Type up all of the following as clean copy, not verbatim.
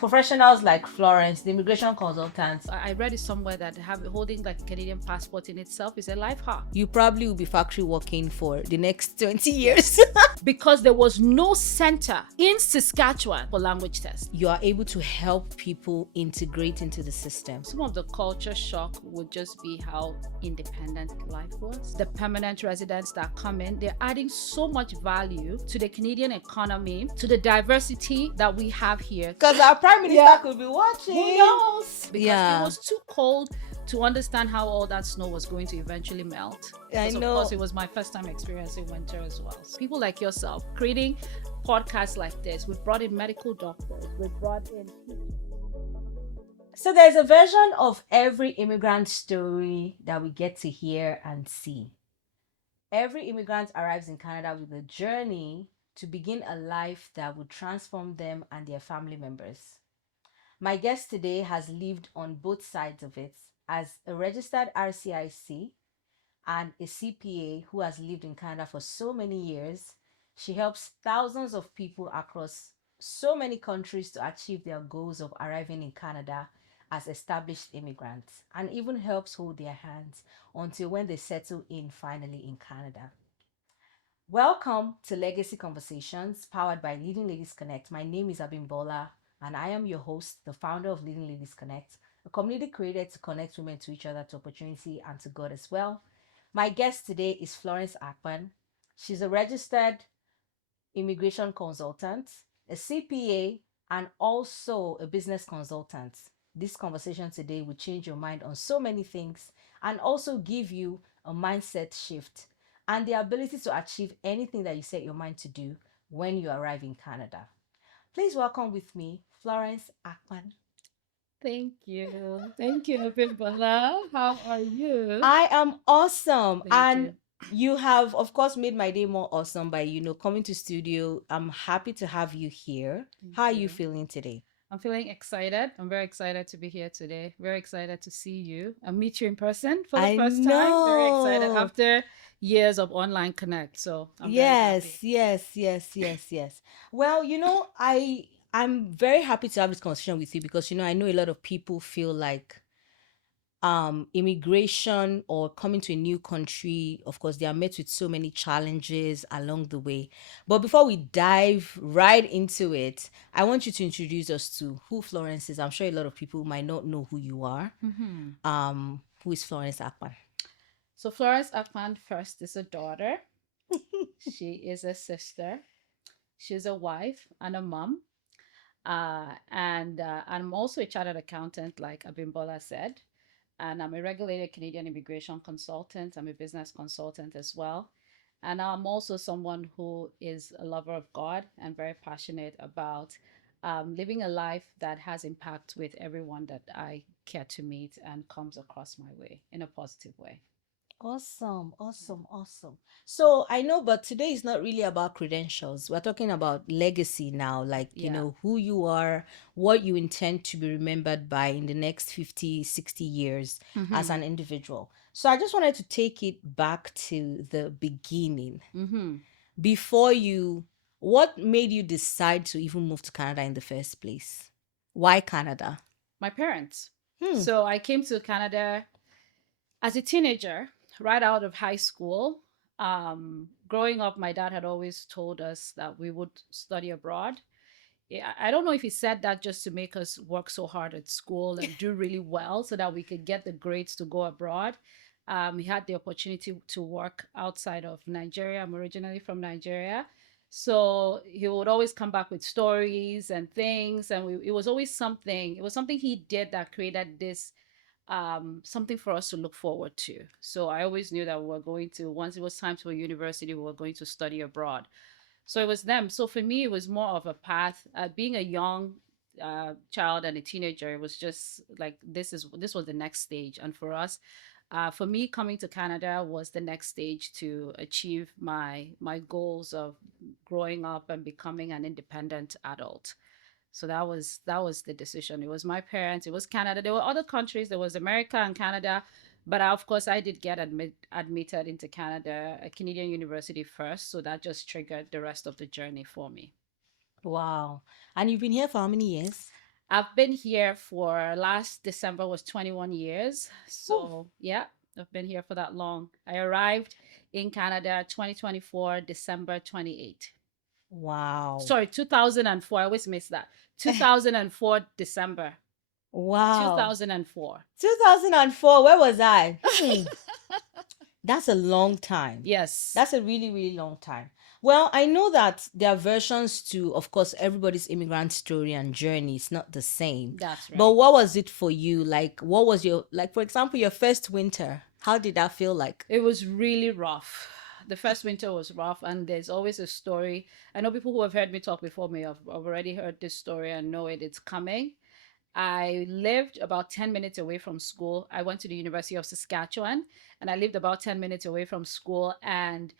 professionals like Florence, the immigration consultants, I read it somewhere that holding like a Canadian passport in itself is a life hack. you probably will be factory working for the next 20 years. Because there was no center in Saskatchewan for language tests. You are able to help people integrate into the system. Some of the culture shock would just be how independent life was. The permanent residents that come in, they're adding so much value to the Canadian economy, to the diversity that we have here. Because our prime minister could be watching. Who knows? Because Yeah. it was too cold to understand how all that snow was going to eventually melt. I Because know. of course, it was my first time experiencing winter as well. So people like yourself creating podcasts like this. We've brought in medical doctors. We've brought in. So there's a version of every immigrant story that we get to hear and see. Every immigrant arrives in Canada with a journey to begin a life that would transform them and their family members. My guest today has lived on both sides of it as a registered RCIC and a CPA who has lived in Canada for so many years. She helps thousands of people across so many countries to achieve their goals of arriving in Canada as established immigrants, and even helps hold their hands until when they settle in finally in Canada. Welcome to Legacy Conversations, powered by Leading Ladies Connect. My name is Abimbola, and I am your host, the founder of Leading Ladies Connect, a community created to connect women to each other, to opportunity, and to God as well. My guest today is Florence Akpan. She's a registered immigration consultant, a CPA, and also a business consultant. This conversation today will change your mind on so many things and also give you a mindset shift and the ability to achieve anything that you set your mind to do when you arrive in Canada. Please welcome with me Florence Akpan. Thank you. Thank you, Abimbola. How are you? I am awesome. Thank And you. you have, of course, made my day more awesome by, coming to studio. I'm happy to have you here. Thank How are you you. feeling today? I'm feeling excited. I'm very excited to be here today. Very excited to see you and meet you in person for the I first time. Very excited know. after years of online connect. So I'm very Yes, happy. yes. Well, I'm very happy to have this conversation with you because I know a lot of people feel like immigration or coming to a new country, of course, they are met with so many challenges along the way. But before we dive right into it, I want you to introduce us to who Florence is. I'm sure a lot of people might not know who you are. Who is Florence Akpan? So Florence Akpan first is a daughter. She is a sister. She's a wife and a mom. And I'm also a chartered accountant, like Abimbola said. And I'm a regulated Canadian immigration consultant. I'm a business consultant as well. And I'm also someone who is a lover of God and very passionate about living a life that has impact with everyone that I care to meet and comes across my way in a positive way. Awesome. So I know, but today is not really about credentials. We're talking about legacy now, like, Yeah. who you are, what you intend to be remembered by in the next 50, 60 years as an individual. So I just wanted to take it back to the beginning. Before what made you decide to even move to Canada in the first place? Why Canada? My parents. So I came to Canada as a teenager, right out of high school. Growing up, my dad had always told us that we would study abroad. I don't know if he said that just to make us work so hard at school and do really well so that we could get the grades to go abroad. He had the opportunity to work outside of Nigeria. I'm originally from Nigeria. So he would always come back with stories and things. And it was always something, it was something he did that created this something for us to look forward to. So I always knew that we were going to, once it was time for university, we were going to study abroad. So it was them. So for me, it was more of a path. Being a young child and a teenager, it was just like this was the next stage. And for us, for me, coming to Canada was the next stage to achieve my goals of growing up and becoming an independent adult. So that was the decision. It was my parents. It was Canada. There were other countries. There was America and Canada, but of course I did get admitted into Canada, a Canadian university first. So that just triggered the rest of the journey for me. Wow. And you've been here for how many years? I've been here for last December was 21 years. Whew. So, yeah, I've been here for that long. I arrived in Canada 2024, December 28. Wow. Sorry, 2004. I always miss that. 2004, December. Wow. 2004. 2004, where was I? That's a long time. Yes, That's a really, really long time. Well, I know that there are versions to, of course, everybody's immigrant story and journey. It's not the same. that's But right. what was it for you? Like, what was your, like, for example, your first winter? How did that feel like? It was really rough. The first winter was rough, and there's always a story. I know people who have heard me talk before me have already heard this story and know it. It's coming. I lived about 10 minutes away from school. I went to the University of Saskatchewan, and I lived about 10 minutes away from school, and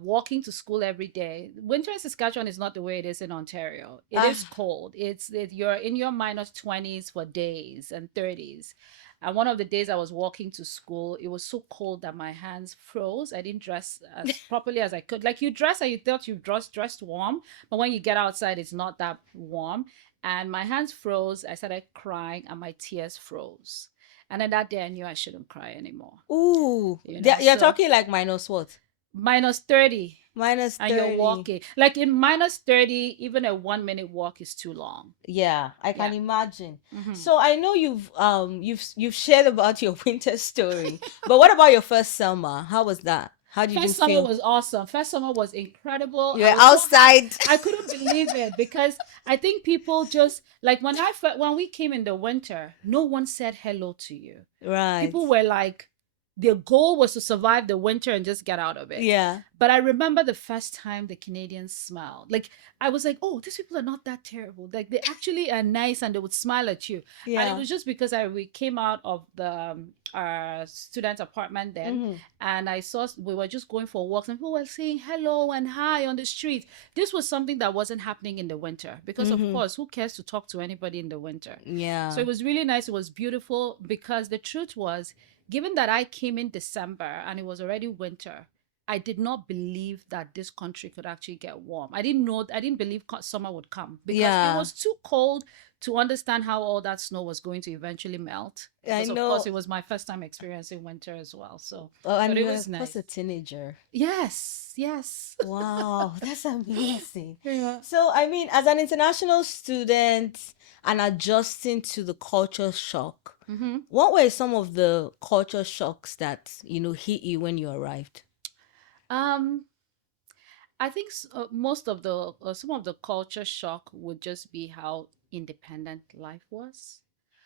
walking to school every day. Winter in Saskatchewan is not the way it is in Ontario. It is Ah, cold. You're in your minus 20s for days and 30s. And one of the days I was walking to school, it was so cold that my hands froze. I didn't dress as properly as I could. Like you dress and you thought you dressed warm, but when you get outside, it's not that warm. And my hands froze. I started crying and my tears froze. And then that day I knew I shouldn't cry anymore. ooh. You know, You're so talking like minus what? minus 30 Minus and you're 30. walking. Like in minus 30, even a 1 minute walk is too long. Yeah, I Yeah. can imagine. Hmm. So I know you've shared about your winter story, but what about your first summer? How was that? How did you First summer feel? was awesome. First summer was incredible. I You're was so happy. outside. I couldn't believe it because I think people just like when we came in the winter, no one said hello to you. Right. People were like, their goal was to survive the winter and just get out of it. Yeah. But I remember the first time the Canadians smiled. Like I was like, oh, these people are not that terrible. Like they actually are nice and they would smile at you. And it Yeah. was just because we came out of the our student apartment then, Mm-hmm. and I saw we were just going for walks and people were saying hello and hi on the street. This was something that wasn't happening in the winter because of Mm-hmm. course, who cares to talk to anybody in the winter? So Yeah. it was really nice. It was beautiful because the truth was, given that I came in December and it was already winter, I did not believe that this country could actually get warm. I didn't believe summer would come because it Yeah. was too cold to understand how all that snow was going to eventually melt. I Because, of course, know. it was my first time experiencing winter as well. So, Oh, and but it you're was of course nice. a teenager. Yes, yes. Wow, that's amazing. Yeah. So, I mean, as an international student and adjusting to the culture shock, Mm-hmm. what were some of the culture shocks that, hit you when you arrived? Um, I think most of the some of the culture shock would just be how independent life was.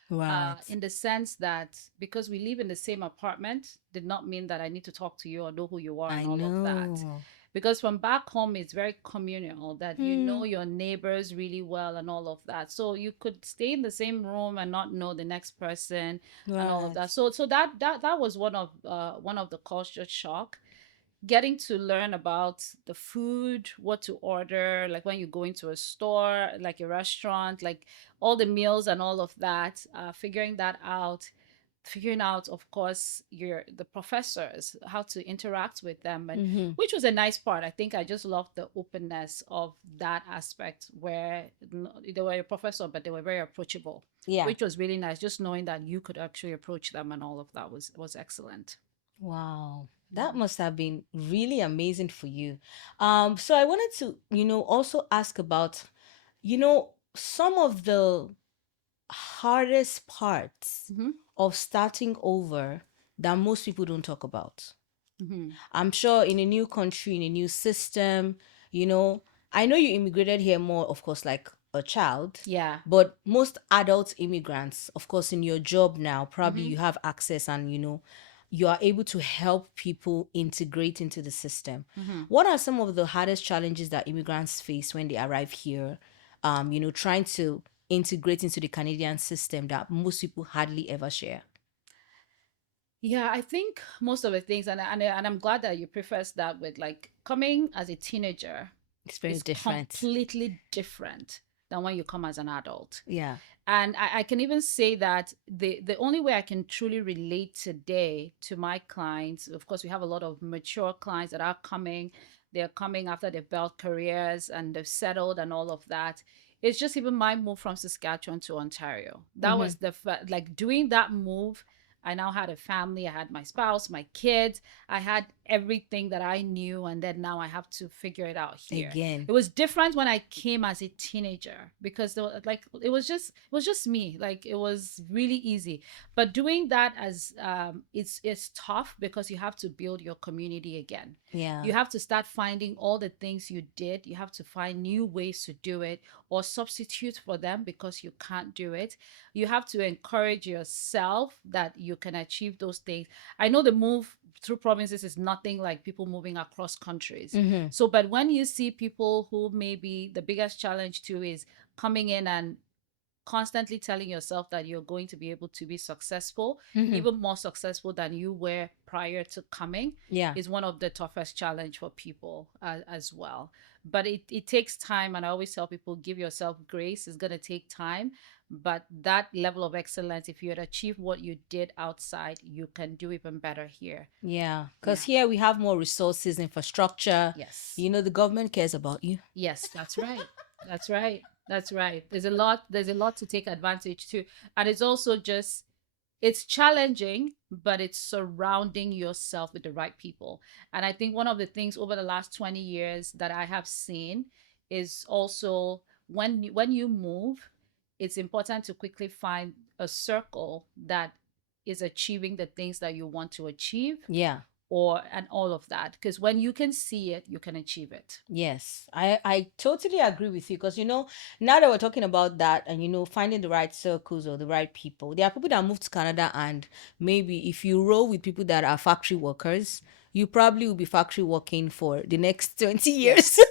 Right. In the sense that because we live in the same apartment did not mean that I need to talk to you or know who you are I and all of that. know. Because from back home, it's very communal that you Hmm. know your neighbors really well and all of that. So you could stay in the same room and not know the next person and all of Right. that. So that was one of the culture shock, getting to learn about the food, what to order, like when you go into a store, like a restaurant, like all the meals and all of that, figuring that out, figuring out, of course, the professors, how to interact with them, and Mm-hmm. which was a nice part. I think I just loved the openness of that aspect where they were a professor, but they were very approachable, Yeah. which was really nice. Just knowing that you could actually approach them and all of that was excellent. Wow. That Mm-hmm. must have been really amazing for you. So I wanted to, also ask about, some of the hardest parts Mm-hmm. of starting over that most people don't talk about. Mm-hmm. I'm sure in a new country, in a new system, you know, I know you immigrated here more, of course, like a child, Yeah. but most adult immigrants, of course, in your job now, probably Mm-hmm. you have access and, you are able to help people integrate into the system. Mm-hmm. What are some of the hardest challenges that immigrants face when they arrive here? Trying to integrate into the Canadian system that most people hardly ever share. Yeah, I think most of the things, and I'm glad that you preface that with like coming as a teenager It's very is different. completely different than when you come as an adult. Yeah. And I can even say that the only way I can truly relate today to my clients, of course, we have a lot of mature clients that are coming. They're coming after they've built careers and they've settled and all of that. It's just even my move from Saskatchewan to Ontario. That Mm-hmm. was like doing that move. I now had a family. I had my spouse, my kids. I had everything that I knew, and then now I have to figure it out here. Again. It was different when I came as a teenager because like it was just me. Like it was really easy. But doing that as it's tough because you have to build your community again. Yeah. You have to start finding all the things you did. You have to find new ways to do it or substitute for them because you can't do it. You have to encourage yourself that you can achieve those things. I know the move through provinces is nothing like people moving across countries. Mm-hmm. So, but when you see people who maybe the biggest challenge too is coming in and constantly telling yourself that you're going to be able to be successful, Mm-hmm. even more successful than you were prior to coming, Yeah. is one of the toughest challenge for people as well. But it takes time, and I always tell people, give yourself grace. It's going to take time, but that level of excellence, if you had achieved what you did outside, you can do even better here. Yeah. Yeah. Because here we have more resources, infrastructure. Yes. You know, the government cares about you. Yes, that's right. That's right. That's right. There's a lot to take advantage to. And it's also just it's challenging, but it's surrounding yourself with the right people. And I think one of the things over the last 20 years that I have seen is also when you move, it's important to quickly find a circle that is achieving the things that you want to achieve, Yeah. or and all of that, because when you can see it, you can achieve it. Yes, I totally agree with you because now that we're talking about that and finding the right circles or the right people, there are people that move to Canada and maybe if you roll with people that are factory workers, you probably will be factory working for the next 20 years. Yes,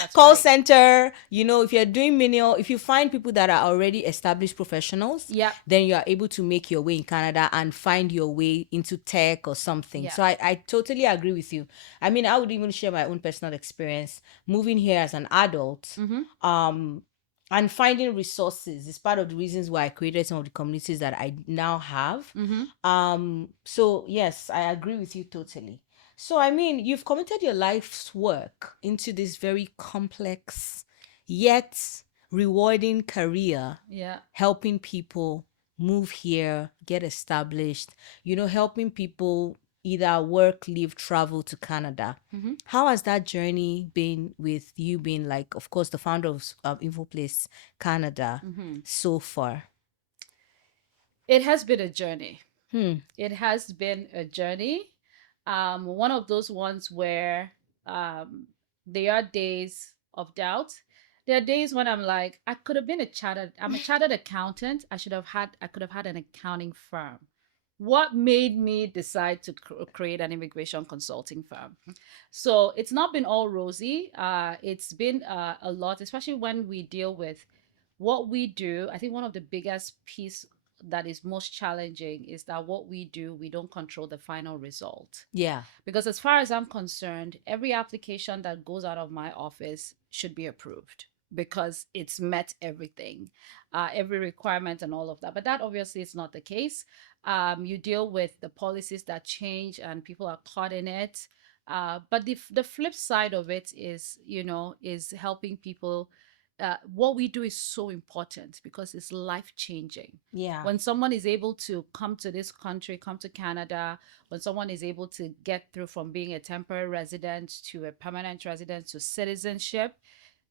that's Call right. center, if you're doing menial, if you find people that are already established professionals, Yeah. then you are able to make your way in Canada and find your way into tech or something. Yeah. So I totally agree with you. I mean, I would even share my own personal experience moving here as an adult. Mm-hmm. And finding resources is part of the reasons why I created some of the communities that I now have. Mm-hmm. So yes, I agree with you totally. So I mean, you've committed your life's work into this very complex yet rewarding career, Yeah. helping people move here, get established, helping people either work, live, travel to Canada. Mm-hmm. How has that journey been with you being like, of course, the founder of InfoPlace Canada Mm-hmm. so far? It has been a journey. Hmm. It has been a journey. One of those ones where um, there are days of doubt. There are days when I'm like, I'm a chartered accountant. I could have had an accounting firm. What made me decide to create an immigration consulting firm? So it's not been all rosy. It's been a lot, especially when we deal with what we do. I think one of the biggest piece that is most challenging is that what we do, we don't control the final result. Yeah. Because as far as I'm concerned, every application that goes out of my office should be approved because it's met everything, every requirement and all of that. But that obviously is not the case. You deal with the policies that change and people are caught in it. But the flip side of it is helping people. What we do is so important because it's life changing. Yeah. When someone is able to come to this country, come to Canada, when someone is able to get through from being a temporary resident to a permanent resident to citizenship,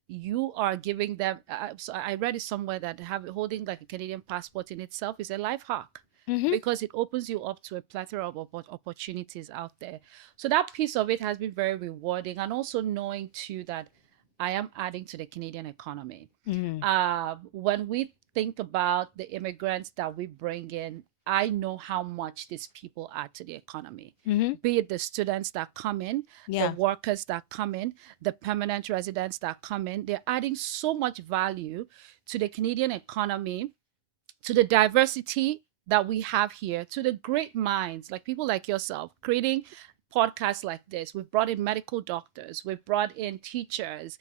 you are giving them. So I read it somewhere that holding like a Canadian passport in itself is a life hack. Mm-hmm. Because it opens you up to a plethora of opportunities out there. So that piece of it has been very rewarding, and also knowing too that I am adding to the Canadian economy. Mm-hmm. When we think about the immigrants that we bring in, I know how much these people add to the economy. Mm-hmm. Be it the students that come in, the Yeah. workers that come in, the permanent residents that come in, they're adding so much value to the Canadian economy, to the diversity that we have here, to the great minds like people like yourself creating podcasts like this. We've brought in medical doctors, we've brought in teachers,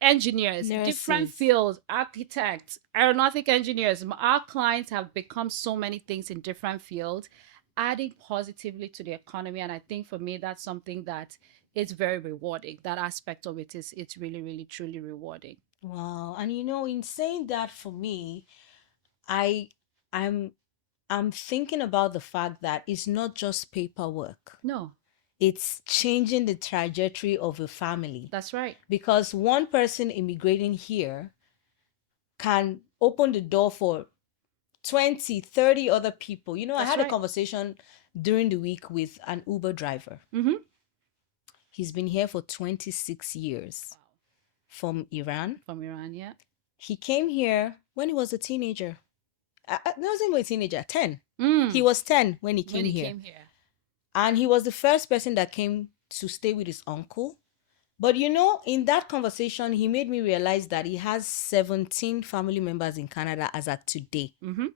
engineers, different Nurses. fields, architects, aeronautic engineers. Our clients have become so many things in different fields, adding positively to the economy. And I think for me, that's something that is very rewarding. That aspect of it is it's really, really, truly rewarding. Wow. And in saying that, for me, I I'm I'm thinking about the fact that it's not just paperwork. No, It's changing the trajectory of a family. that's right. Because one person immigrating here can open the door for 20, 30 other people. I That's had a right. conversation during the week with an Uber driver. Mm-hmm. He's been here for 26 years Wow. from Iran. From Iran, yeah. He came here when he was a teenager. No, wasn't even a teenager, 10. He Mm. was 10 when he When came he here. came here. And he was the first person that came to stay with his uncle. But in that conversation, he made me realize that he has 17 family members in Canada as at today. Mm-hmm.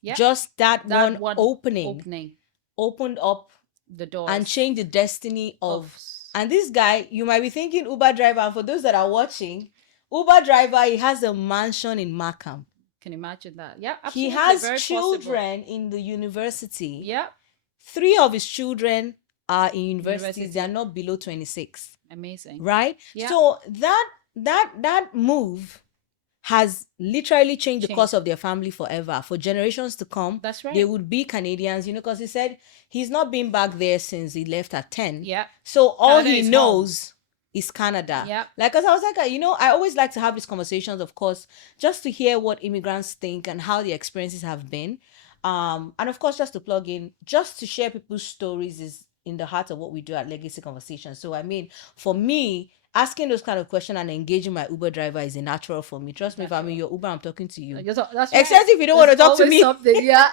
Yeah. Just that That one one opening opening opened up the doors and changed the destiny of of. And this guy, you might be thinking Uber driver. And for those that are watching, Uber driver, he has a mansion in Markham. Can you imagine that? Yeah, He absolutely. has Very possible. children in the university. Yeah. 3 of his children are in universities. They are University. not below 26. Amazing. Right? Yeah. So that move has literally changed the course Changed. of their family forever. For generations to come, That's right. they would be Canadians, because he said he's not been back there since he left at 10. Yeah. So all Canada he is knows is Canada. Yeah. Like, because I was like, I always like to have these conversations, of course, just to hear what immigrants think and how their experiences have been. And of course, just to plug in, just to share people's stories is in the heart of what we do at Legacy Conversations. So, I mean, for me, asking those kind of questions and engaging my Uber driver is a natural for me. Trust me, if I'm in your Uber, I'm talking to you. That's right. Except if you don't want to talk to me. Something, yeah.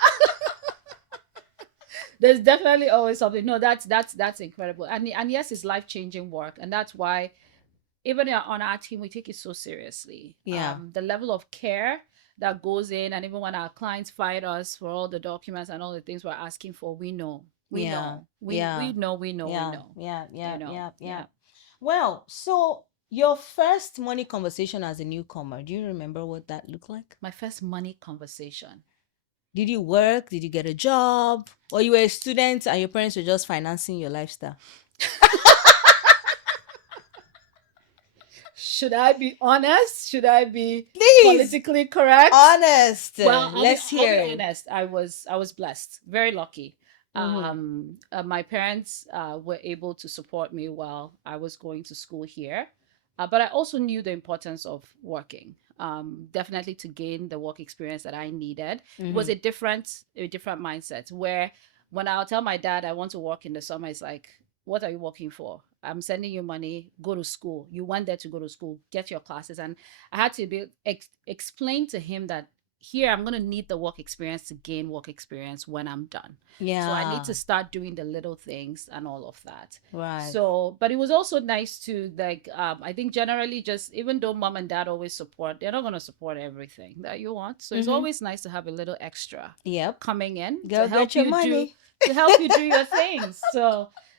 There's definitely always something. No, that's incredible. And yes, it's life-changing work. And that's why even on our team, we take it so seriously. Yeah. The level of care that goes in, and even when our clients fight us for all the documents and all the things we're asking for, we know. We know. We know. Yeah. Well, so your first money conversation as a newcomer, do you remember what that looked like? My first money conversation. Did you work? Did you get a job? Or you were a student and your parents were just financing your lifestyle? Should I be honest? Should I be Please, politically correct? Honest. Well, let's hear I'll be it. honest. I was blessed, very lucky. My parents were able to support me while I was going to school here, but I also knew the importance of working. Definitely to gain the work experience that I needed. It was a different mindset where when I'll tell my dad I want to work in the summer, it's like, what are you working for? I'm sending you money, go to school. You went there to go to school, get your classes. And I had to explain to him that here I'm going to need the work experience to gain work experience when I'm done. Yeah. So I need to start doing the little things and all of that. Right. So, but it was also nice to I think generally just, even though mom and dad always support, they're not going to support everything that you want. So it's always nice to have a little extra coming in Girl, to help get your you money. to help you do your things.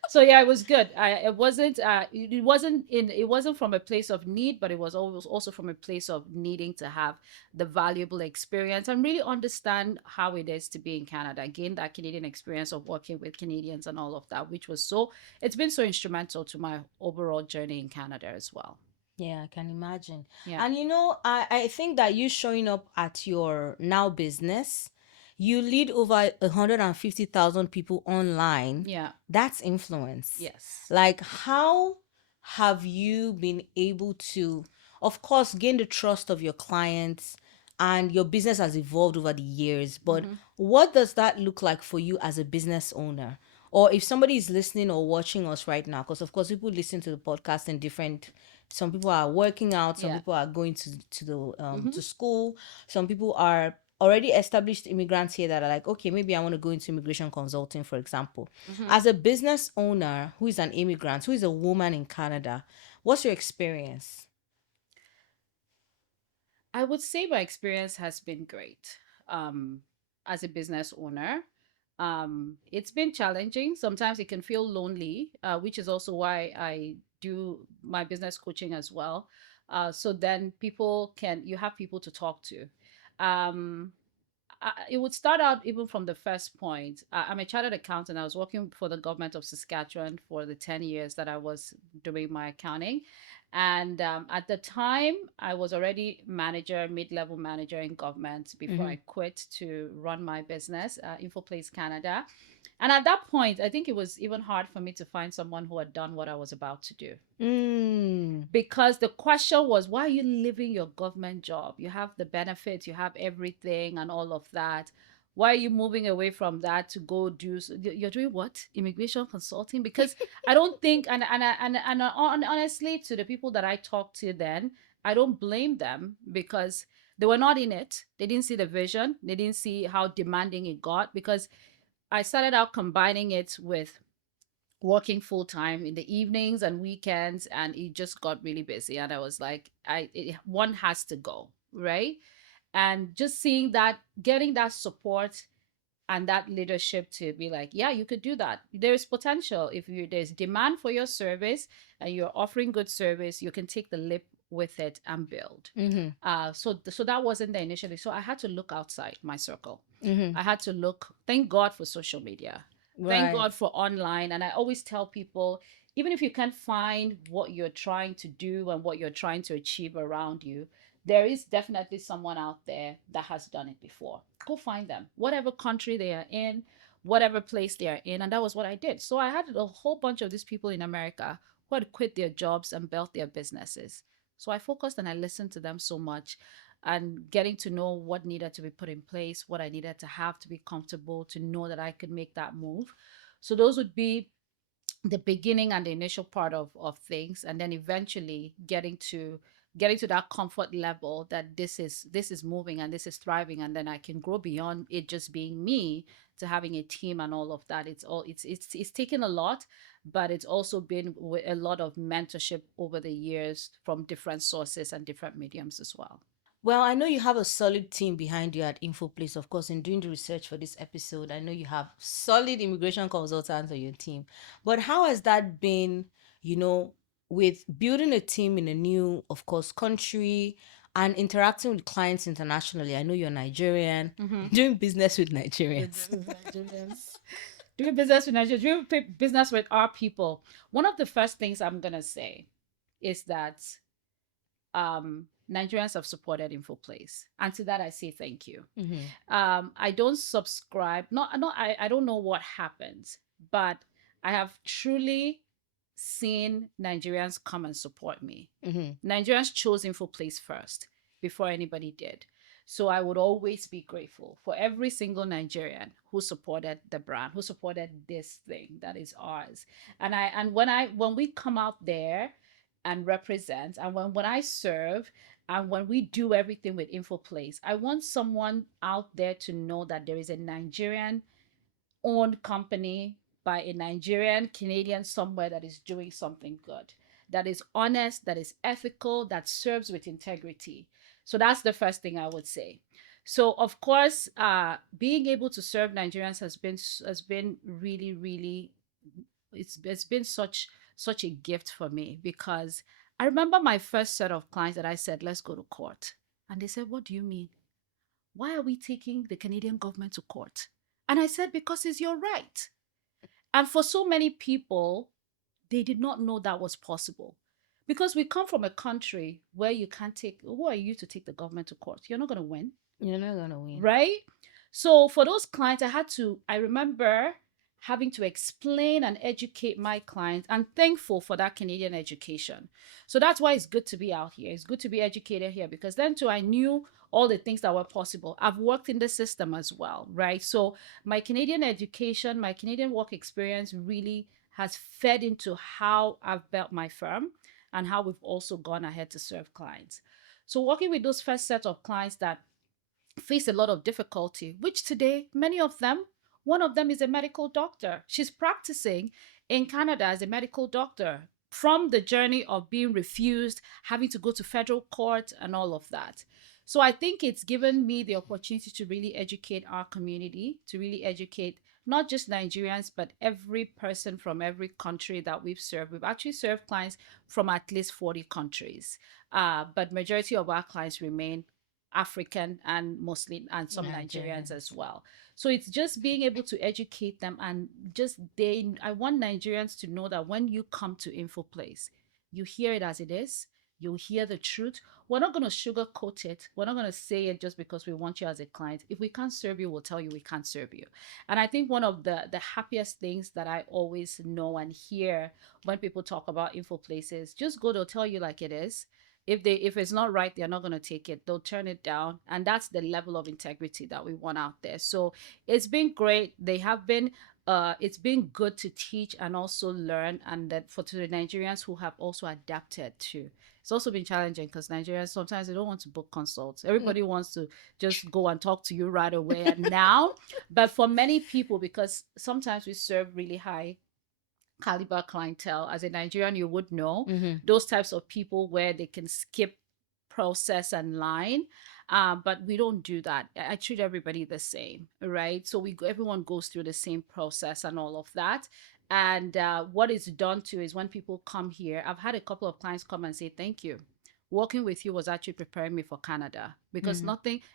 So yeah, it was good. It wasn't from a place of need, but it was always also from a place of needing to have the valuable experience and really understand how it is to be in Canada, gain that Canadian experience of working with Canadians and all of that, which was it's been so instrumental to my overall journey in Canada as well. Yeah, I can imagine. Yeah. And I think that you showing up at your now business, you lead over 150,000 people online. Yeah. That's influence. Yes. Like, how have you been able to, of course, gain the trust of your clients, and your business has evolved over the years, but what does that look like for you as a business owner? Or if somebody is listening or watching us right now, because of course people listen to the podcast in different, some people are working out, some people are going to the to school, some people are already established immigrants here that are like, okay, maybe I want to go into immigration consulting, for example. As a business owner who is an immigrant, who is a woman in Canada, what's your experience? I would say my experience has been great. As a business owner, it's been challenging. Sometimes it can feel lonely, which is also why I do my business coaching as well. So then you have people to talk to. it would start out even from the first point. I'm a chartered accountant. I was working for the government of Saskatchewan for the 10 years that I was doing my accounting. And at the time, I was already manager, mid-level manager in government before Mm-hmm. I quit to run my business, InfoPlace Canada. And at that point, I think it was even hard for me to find someone who had done what I was about to do. Mm. Because the question was, why are you leaving your government job? You have the benefits, you have everything, and all of that. Why are you moving away from that to go do? You're doing what? Immigration consulting? Because I don't think, and honestly, to the people that I talked to then, I don't blame them because they were not in it. They didn't see the vision. They didn't see how demanding it got. Because I started out combining it with working full time in the evenings and weekends, and it just got really busy. And I was like, one has to go, right? And just seeing that, getting that support and that leadership to be like, yeah, you could do that. There is potential. If there's demand for your service and you're offering good service, you can take the leap with it and build. Mm-hmm. So that wasn't there initially. So I had to look outside my circle. Mm-hmm. I had to look. Thank God for social media. Thank Right. God for online. And I always tell people, even if you can't find what you're trying to do and what you're trying to achieve around you, there is definitely someone out there that has done it before. Go find them, whatever country they are in, whatever place they are in. And that was what I did. So I had a whole bunch of these people in America who had quit their jobs and built their businesses. So I focused and I listened to them so much, and getting to know what needed to be put in place, what I needed to have to be comfortable to know that I could make that move. So those would be the beginning and the initial part of things, and then eventually getting to that comfort level that this is moving and this is thriving, and then I can grow beyond it just being me to having a team and all of that. It's taken a lot, but it's also been a lot of mentorship over the years from different sources and different mediums as well. Well, I know you have a solid team behind you at InfoPlace. Of course, in doing the research for this episode, I know you have solid immigration consultants on your team. But how has that been, you know, with building a team in a new, of course, country and interacting with clients internationally? I know you're Nigerian, Mm-hmm. doing business with Nigerians. Nigerians. Doing business with Nigerians, doing business with our people. One of the first things I'm gonna say is that Nigerians have supported InfoPlace, and to that I say thank you. Mm-hmm. I don't subscribe. I don't know what happens, but I have truly seen Nigerians come and support me. Mm-hmm. Nigerians chose InfoPlace first before anybody did. So I would always be grateful for every single Nigerian who supported the brand, who supported this thing that is ours. And when we come out there and represent, and when I serve, and when we do everything with InfoPlace, I want someone out there to know that there is a Nigerian owned company by a Nigerian Canadian somewhere that is doing something good, that is honest, that is ethical, that serves with integrity. So that's the first thing I would say. So of course, being able to serve Nigerians has been really, really, it's been such a gift for me, because I remember my first set of clients that I said, let's go to court. And they said, what do you mean? Why are we taking the Canadian government to court? And I said, because it's your right. And for so many people, they did not know that was possible. Because we come from a country where you can't take, who are you to take the government to court? You're not going to win, You're not gonna win. right? So for those clients, I remember having to explain and educate my clients. I'm thankful for that Canadian education. So that's why it's good to be out here. It's good to be educated here, because then too, I knew all the things that were possible. I've worked in the system as well, right? So my Canadian education, my Canadian work experience really has fed into how I've built my firm and how we've also gone ahead to serve clients. So working with those first set of clients that face a lot of difficulty, which today, many of them, one of them is a medical doctor. She's practicing in Canada as a medical doctor, from the journey of being refused, having to go to federal court, and all of that. So I think it's given me the opportunity to really educate our community, to really educate not just Nigerians, but every person from every country that we've served. We've actually served clients from at least 40 countries, but majority of our clients remain African and mostly and some Nigerians as Nigerians. well. So it's just being able to educate them and just I want Nigerians to know that when you come to InfoPlace, you hear it as it is. You'll hear the truth. We're not going to sugarcoat it. We're not going to say it just because we want you as a client. If we can't serve you, we'll tell you we can't serve you. And I think one of the happiest things that I always know and hear when people talk about InfoPlace is just go, they'll tell you like it is. If it's not right, they're not going to take it, they'll turn it down, and that's the level of integrity that we want out there. So it's been great. They have been it's been good to teach and also learn, and that for to the Nigerians who have also adapted to. It's also been challenging because Nigerians sometimes they don't want to book consults. Everybody wants to just go and talk to you right away and now. But for many people, because sometimes we serve really high caliber clientele, as a Nigerian you would know, those types of people where they can skip process and line, but we don't do that. I treat everybody the same, right? So everyone goes through the same process and all of that. And what is done to is when people come here, I've had a couple of clients come and say thank you, working with you was actually preparing me for Canada, because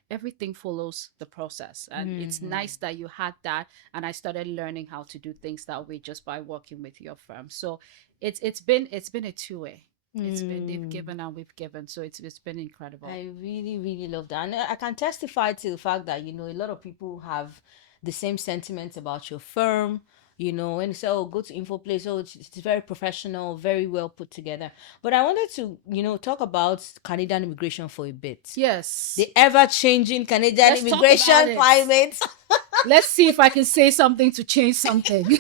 everything follows the process. And it's nice that you had that. And I started learning how to do things that way just by working with your firm. So it's been a two-way. It's been, they've given and we've given. So it's been incredible. I really, really love that. And I can testify to the fact that, a lot of people have the same sentiments about your firm. When you say, oh, go to InfoPlace, oh, it's very professional, very well put together. But I wanted to, talk about Canadian immigration for a bit. Yes. The ever-changing Canadian Let's talk immigration about it. climate. Let's see if I can say something to change something.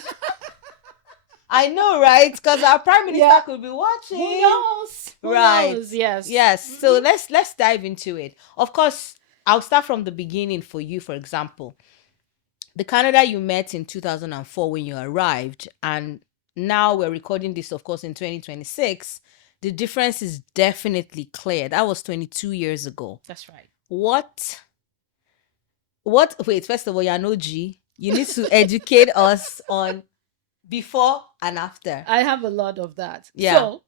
I know, right? Because our prime minister could be watching. Who knows? Who Right. knows? Yes. Yes. So let's dive into it. Of course, I'll start from the beginning for you, for example. The Canada you met in 2004 when you arrived, and now we're recording this, of course, in 2026. The difference is definitely clear. That was 22 years ago. That's right. Wait, first of all, you're no G. You need to educate us on before and after. I have a lot of that. Yeah. So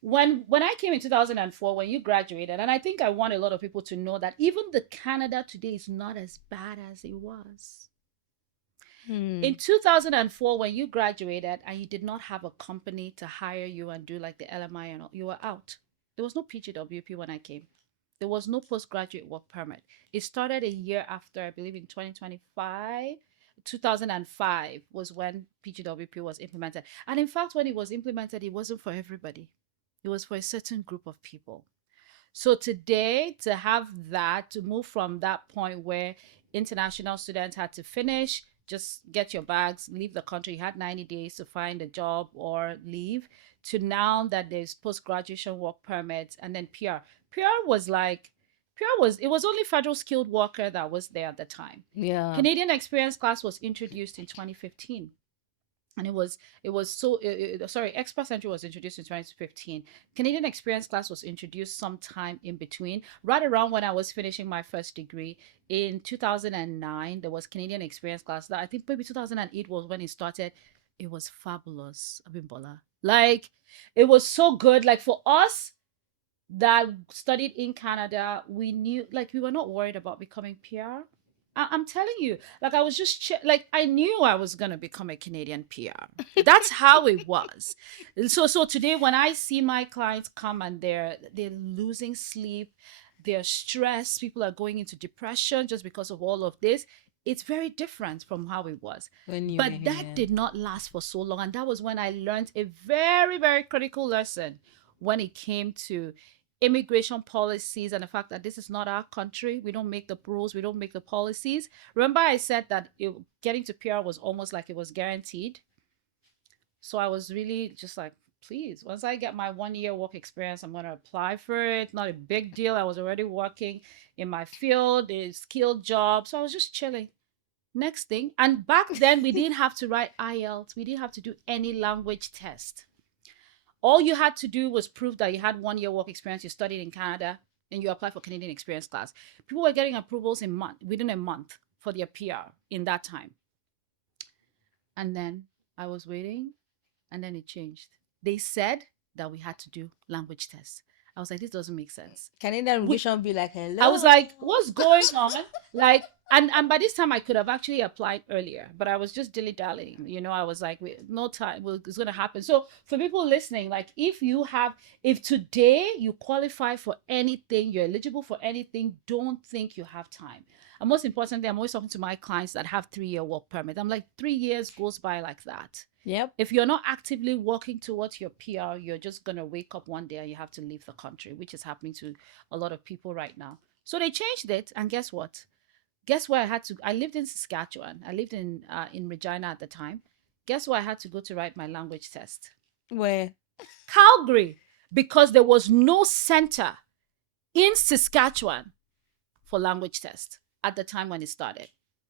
when I came in 2004, when you graduated, and I think I want a lot of people to know that even the Canada today is not as bad as it was. In 2004, when you graduated and you did not have a company to hire you and do like the LMI and all, you were out. There was no PGWP when I came. There was no postgraduate work permit. It started a year after, I believe in 2025. 2005 was when PGWP was implemented. And in fact, when it was implemented, it wasn't for everybody. It was for a certain group of people. So today, to have that, to move from that point where international students had to finish, just get your bags, leave the country, you had 90 days to find a job or leave, to now that there's post-graduation work permits and then PR. PR was it was only federal skilled worker that was there at the time. Yeah. Canadian experience class was introduced in 2015. And Express Entry was introduced in 2015. Canadian Experience Class was introduced sometime in between, right around when I was finishing my first degree. In 2009, there was Canadian Experience Class. I think maybe 2008 was when it started. It was fabulous, Abimbola. Like, it was so good. Like, for us that studied in Canada, we knew, like, we were not worried about becoming PR. I'm telling you, like, I was just like, I knew I was gonna become a Canadian PR. That's how it was. And so today, when I see my clients come and they're losing sleep, they're stressed, people are going into depression just because of all of this. It's very different from how it was. But that did not last for so long, and that was when I learned a very, very critical lesson when it came to immigration policies and the fact that this is not our country. We don't make the rules, we don't make the policies. Remember I said that getting to PR was almost like it was guaranteed. So I was really just like, please, once I get my 1 year work experience, I'm going to apply for it. Not a big deal. I was already working in my field, a skilled job. So I was just chilling. Next thing, and back then we didn't have to write IELTS. We didn't have to do any language test. All you had to do was prove that you had 1 year work experience, you studied in Canada, and you applied for Canadian Experience Class. People were getting approvals within a month for their PR in that time. And then I was waiting, and then it changed. They said that we had to do language tests. I was like, this doesn't make sense. Canadian immigration be like, hello. I was like, what's going on? Like, and by this time I could have actually applied earlier, but I was just dilly-dallying. I was like, no time, well, it's going to happen. So for people listening, like if today you qualify for anything, you're eligible for anything, don't think you have time. And most importantly, I'm always talking to my clients that have 3-year work permit. I'm like, 3 years goes by like that. Yep. If you're not actively working towards your PR, you're just going to wake up one day and you have to leave the country, which is happening to a lot of people right now. So they changed it. And guess what? Guess where I lived in Saskatchewan. I lived in Regina at the time. Guess where I had to go to write my language test? Where? Calgary, because there was no center in Saskatchewan for language test at the time when it started.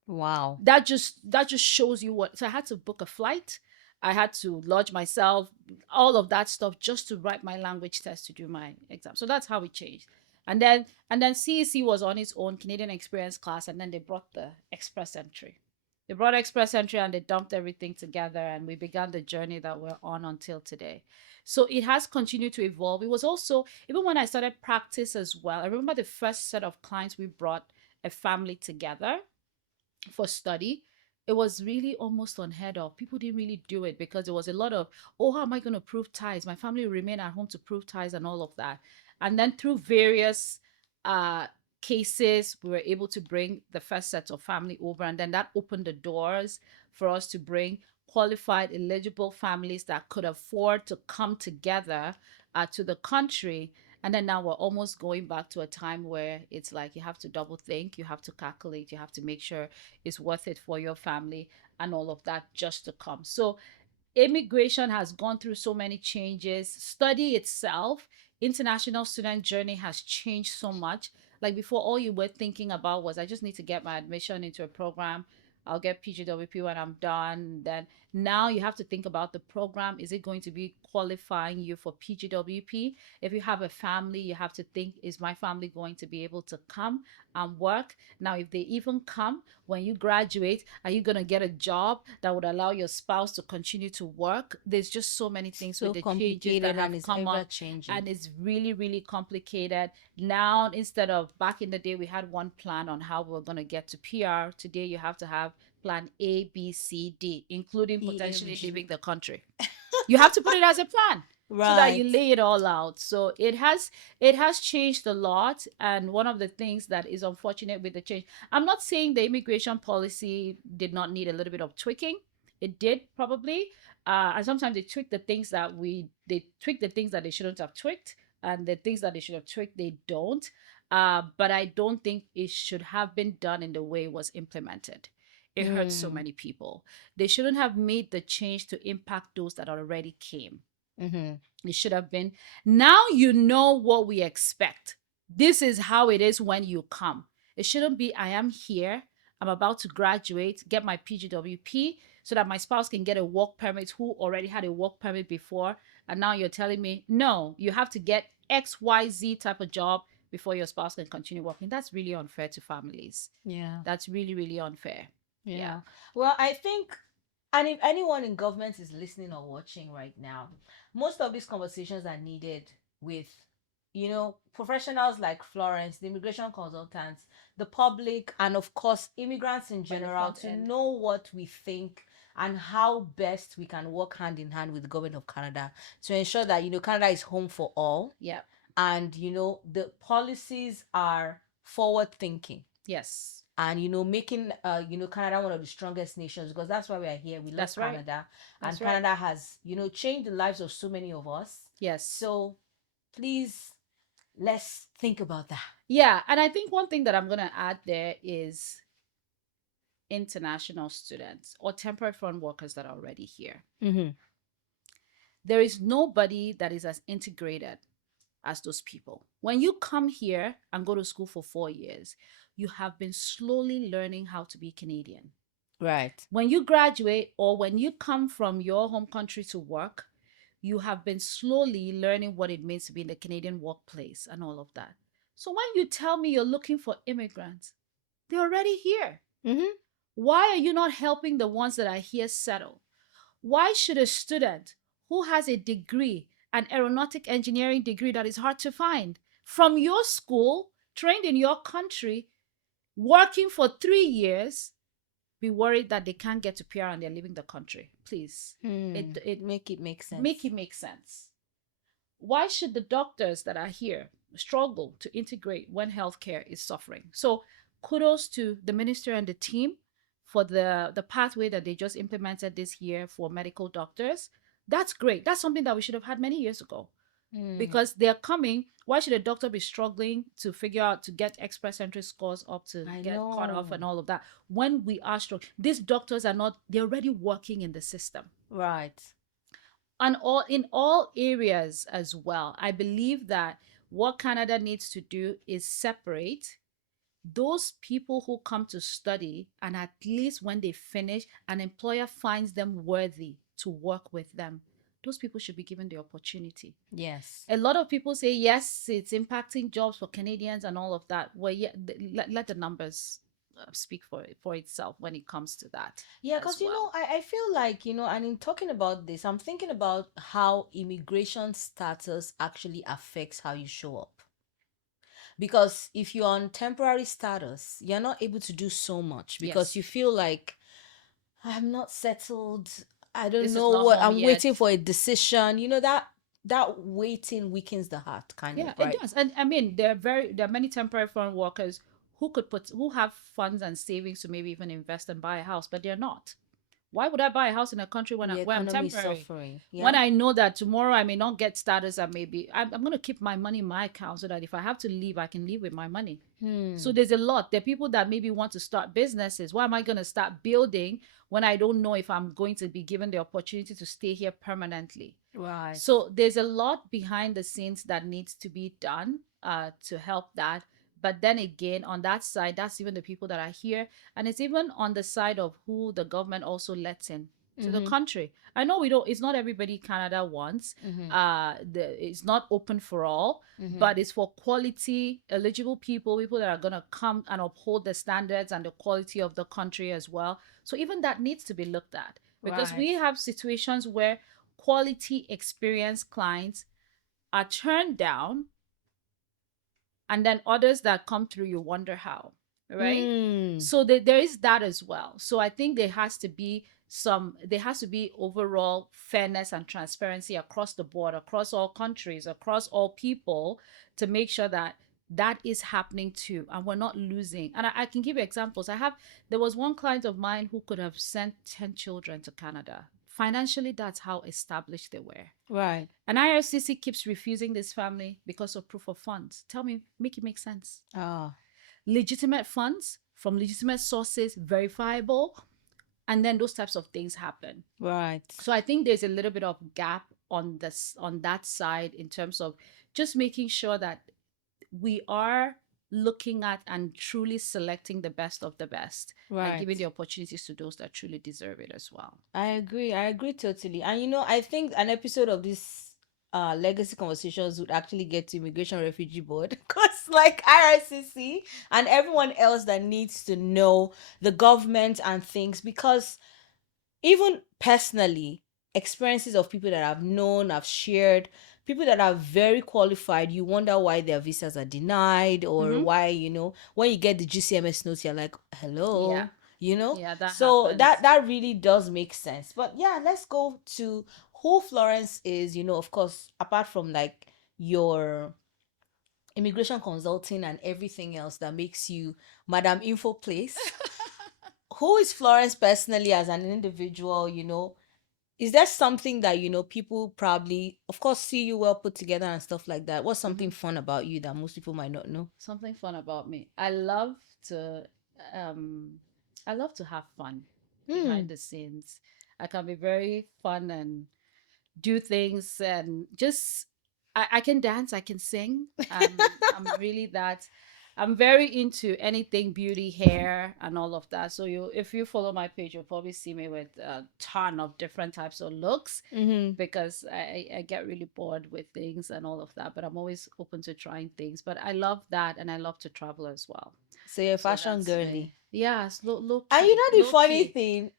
Wow. That just shows you what. So I had to book a flight. I had to lodge myself, all of that stuff just to write my language test to do my exam. So that's how it changed. And then CEC was on its own, Canadian Experience class, and then they brought the Express Entry. They brought Express Entry and they dumped everything together, and we began the journey that we're on until today. So it has continued to evolve. It was also, even when I started practice as well, I remember the first set of clients we brought a family together for study. It was really almost unheard of. People didn't really do it because there was a lot of, oh, how am I going to prove ties? My family will remain at home to prove ties and all of that. And then through various cases, we were able to bring the first set of family over. And then that opened the doors for us to bring qualified, eligible families that could afford to come together to the country. And then now we're almost going back to a time where it's like you have to double think, you have to calculate, you have to make sure it's worth it for your family and all of that just to come. So immigration has gone through so many changes. Study itself, international student journey has changed so much. Like before, all you were thinking about was, I just need to get my admission into a program. I'll get PGWP when I'm done. Then now you have to think about the program. Is it going to be qualifying you for PGWP? If you have a family, you have to think, is my family going to be able to come and work? Now, if they even come, when you graduate, are you going to get a job that would allow your spouse to continue to work? There's just so many things So with the changes that have come up, changing. and it's really, really complicated. Now, instead of back in the day, we had one plan on how we were going to get to PR. Today, you have to have plan A, B, C, D, including potentially leaving the country. You have to put it as a plan. Right. So that you lay it all out. So it has changed a lot. And one of the things that is unfortunate with the change, I'm not saying the immigration policy did not need a little bit of tweaking. It did probably. And sometimes they tweak the things that they shouldn't have tweaked, and the things that they should have tweaked, they don't. But I don't think it should have been done in the way it was implemented. It hurts so many people. They shouldn't have made the change to impact those that already came. It should have been, now you know what we expect. This is how it is when you come. It shouldn't be, I am here, I'm about to graduate, get my PGWP so that my spouse can get a work permit who already had a work permit before. And now you're telling me, no, you have to get XYZ type of job before your spouse can continue working. That's really unfair to families. Yeah. That's really, really unfair. Yeah. Well, I think, and if anyone in government is listening or watching right now, most of these conversations are needed with, professionals like Florence, the immigration consultants, the public, and of course, immigrants in general, to know what we think and how best we can work hand in hand with the government of Canada to ensure that, Canada is home for all. Yeah. And, the policies are forward thinking. Yes. And making Canada one of the strongest nations, because that's why we are here. We love Canada. And Canada has changed the lives of so many of us. Yes. So please, let's think about that. Yeah. And I think one thing that I'm going to add there is international students or temporary foreign workers that are already here. There is nobody that is as integrated as those people. When you come here and go to school for 4 years, you have been slowly learning how to be Canadian. Right. When you graduate or when you come from your home country to work, you have been slowly learning what it means to be in the Canadian workplace and all of that. So when you tell me you're looking for immigrants, they're already here. Why are you not helping the ones that are here settle? Why should a student who has a degree an aeronautic engineering degree that is hard to find from your school, trained in your country, working for 3 years, be worried that they can't get to PR and they're leaving the country. Please, it Make it make make sense. it make sense. Why should the doctors that are here struggle to integrate when healthcare is suffering? So kudos to the minister and the team for the pathway that they just implemented this year for medical doctors. That's great. That's something that we should have had many years ago, because they're coming. Why should a doctor be struggling to figure out to get express entry scores up to I get cut off know. and all of that when we are struggling? These doctors are not, they're already working in the system. Right. And all in all areas as well. I believe that what Canada needs to do is separate those people who come to study, and at least when they finish, an employer finds them worthy to work with them. Those people should be given the opportunity. Yes. A lot of people say, yes, it's impacting jobs for Canadians and all of that. Well, yeah, let the numbers speak for itself when it comes to that. Yeah, as because well. I feel like, and in talking about this, I'm thinking about how immigration status actually affects how you show up. Because if you're on temporary status, you're not able to do so much because Yes. you feel like I'm not settled. I don't This is know not what home I'm yet. waiting for a decision. That waiting weakens the heart, kind Yeah, of, it right? does. And I mean, there are many temporary foreign workers who have funds and savings to maybe even invest and buy a house, but they're not. Why would I buy a house in a country The where I'm economy is temporary? suffering. When Yeah. I know that tomorrow I may not get status, and maybe I'm going to keep my money in my account so that if I have to leave, I can leave with my money. So Hmm. there's a lot. There are people that maybe want to start businesses. Why am I going to start building when I don't know if I'm going to be given the opportunity to stay here permanently? Right. So there's a lot behind the scenes that needs to be done to help that. But then again, on that side, that's even the people that are here. And it's even on the side of who the government also lets in to the Mm-hmm. country. I know we don't, it's not everybody Canada wants. Mm-hmm. It's not open for all, Mm-hmm. but it's for quality, eligible people, people that are going to come and uphold the standards and the quality of the country as well. So even that needs to be looked at, because Right. we have situations where quality experienced clients are turned down, and then others that come through, you wonder how, right? Mm. So there is that as well. So I think there has to be overall fairness and transparency across the board, across all countries, across all people, to make sure that that is happening too, and we're not losing. And I can give you examples. There was one client of mine who could have sent 10 children to Canada. Financially, that's how established they were. Right. And IRCC keeps refusing this family because of proof of funds. Tell me, make it make sense. Ah. Legitimate funds from legitimate sources, verifiable, and then those types of things happen. Right. So I think there's a little bit of gap on that side in terms of just making sure that we are looking at and truly selecting the best of the best and Right. giving the opportunities to those that truly deserve it as well. I agree. I agree totally. And I think an episode of this legacy conversations would actually get to Immigration Refugee Board because like IRCC and everyone else that needs to know the government and things, because even personally, experiences of people that I've known, I've shared, people that are very qualified, you wonder why their visas are denied or Mm-hmm. why, when you get the GCMS notes, you're like, Yeah. hello, Yeah, that So happens. that really does make sense. But yeah, let's go to who Florence is, of course, apart from like your immigration consulting and everything else that makes you Madam InfoPlace. Who is Florence personally as an individual, is there something that people probably of course see you well put together and stuff like that? What's something Mm-hmm. fun about you that most people might not know? Something fun about me. To um I love to have fun behind Hmm. the scenes. I can be very fun and do things, and just I can dance, I can sing. I'm really that. I'm very into anything beauty, hair, and all of that. So if you follow my page, you'll probably see me with a ton of different types of looks, Mm-hmm. because I get really bored with things and all of that. But I'm always open to trying things. But I love that, and I love to travel as well. So you're a So fashion that's me. girly. Yes, low And you key, know the low funny key. thing,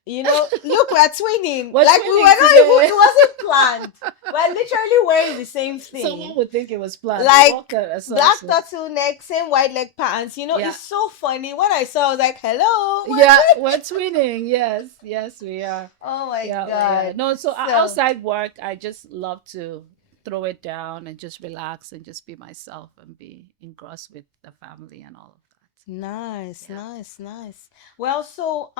look, we're twinning. We're Like we were twinning not even, today. it wasn't planned. We're literally wearing the same Someone thing. would think it was planned. What Like kind of black assumption? turtleneck, same white leg pants. Yeah. It's so funny. When I saw, I was like, hello, we're Yeah, twins. we're twinning. Yes, yes, we are. Oh my Yeah, we are. God. No, so So outside work, I just love to throw it down and just relax and just be myself and be engrossed with the family and all of that. nice, Yeah. nice, nice. Well, so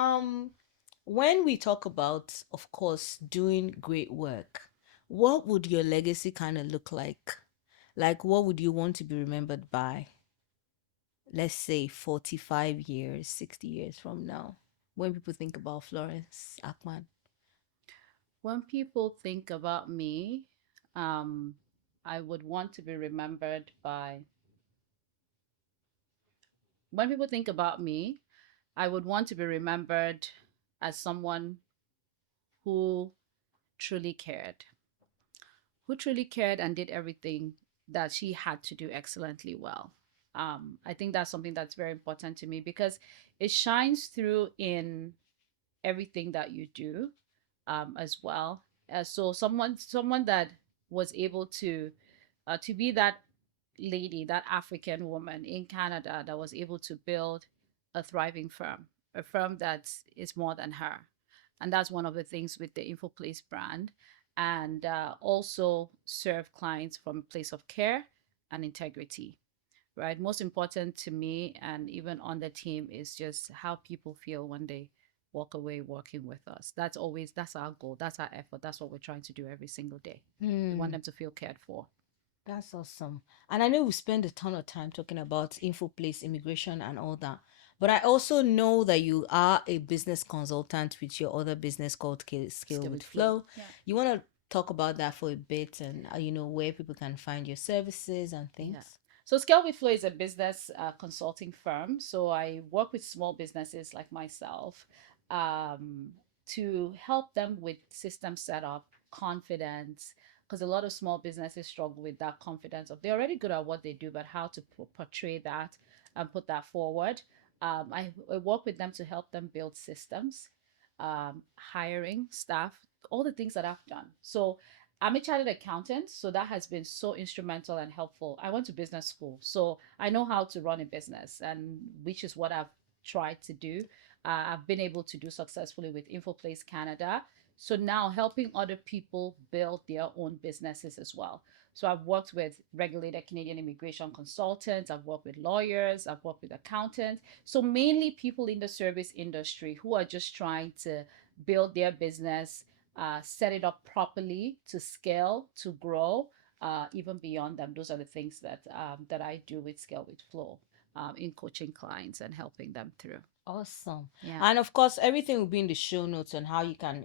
when we talk about, of course, doing great work, what would your legacy kind of look like? Like, what would you want to be remembered by? Let's say 45 years, 60 years from now, when people think about Florence Akpan. When people think about me, um, I would want to be remembered by, when people think about me, I would want to be remembered as someone who truly cared, who truly cared and did everything that she had to do excellently well. I think that's something that's very important to me because it shines through in everything that you do, as well. So someone that was able to be that lady, that African woman in Canada that was able to build a thriving firm, a firm that is more than her. And that's one of the things with the InfoPlace brand. And also serve clients from a place of care and integrity, right? Most important to me and even on the team is just how people feel when they walk away working with us. That's our goal, that's our effort, that's what we're trying to do every single day. We want Hmm. them to feel cared for. That's awesome. And I know we spend a ton of time talking about InfoPlace, immigration, and all that. But I also know that you are a business consultant with your other business called Skill Skill with with flow. Flow. Yeah. You want to talk about that for a bit and, where people can find your services and Yeah. things? So Scale with Flow is a business consulting firm. So I work with small businesses like myself, um, to help them with system setup, confidence, because a lot of small businesses struggle with that confidence of they're already good at what they do, but how to portray that and put that forward. I work with them to help them build systems, hiring staff, all the things that I've done. So I'm a chartered accountant, so that has been so instrumental and helpful. I went to business school, so I know how to run a business, and which is what I've tried to do. I've been able to do successfully with InfoPlace Canada. So now helping other people build their own businesses as well. So I've worked with regulated Canadian immigration consultants, I've worked with lawyers, I've worked with accountants. So mainly people in the service industry who are just trying to build their business, set it up properly to scale, to grow, even beyond them. Those are the things that I do with Scale with Flow, in coaching clients and helping them through. Awesome. Yeah. And of course, everything will be in the show notes on how you can,